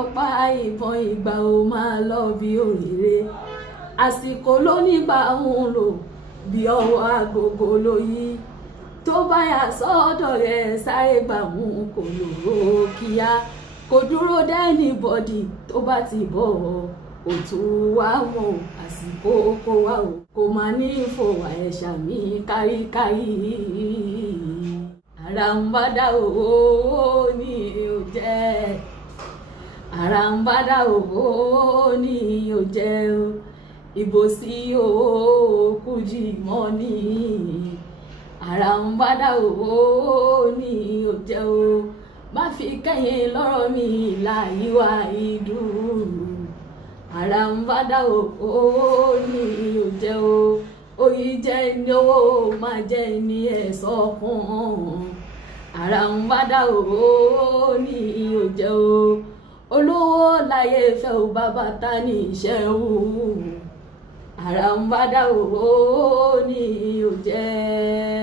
lọ́pá ìbọn ìgbà ó máa lọ bí òrèrè àsìkò ló nígbà òun lò bí ọwọ́ agogo ló yí tó bá yà sọ́dọ̀ rẹ̀ sáré gbà mú kò lòó kíá kò dúró dẹ́ni bọ́dì tó bá ti bọ̀ òtún wá mọ̀ àsìkò kó wá o kò máa ní ìfòwà ẹ̀ṣà mi káríkárí àràǹbádà owó ni ò jẹ́ àràǹbádà owó ni ò jẹ́ o ìbò sí òkú jì mọ́ ni àràǹbádà owó ni ò jẹ́ o má fi kẹ́yìn lọ́rọ̀ mi láyíwá ìdúró àràǹbádà owó ni ò jẹ́ o oyi jẹ́ ní owó má jẹ́ ní ẹ̀sọ́ fún àràǹbádà owó ni ò jẹ́ o olówó láyé fẹ́ o bàbá ta ní iṣẹ́ o àràǹbádà owó ni ò jẹ́.